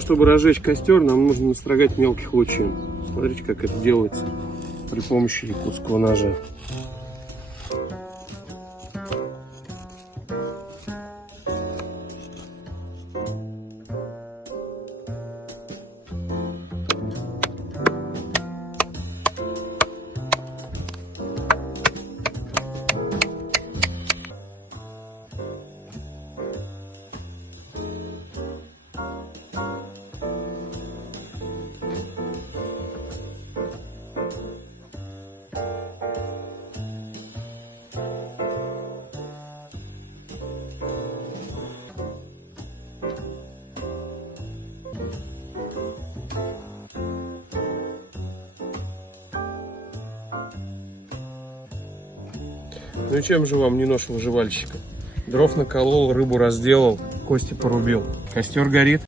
Чтобы разжечь костер, нам нужно настрогать мелких лучин. Смотрите, как это делается при помощи якутского ножа. Ну и чем же вам не нож выживальщика? Дров наколол, рыбу разделал, кости порубил. Костер горит.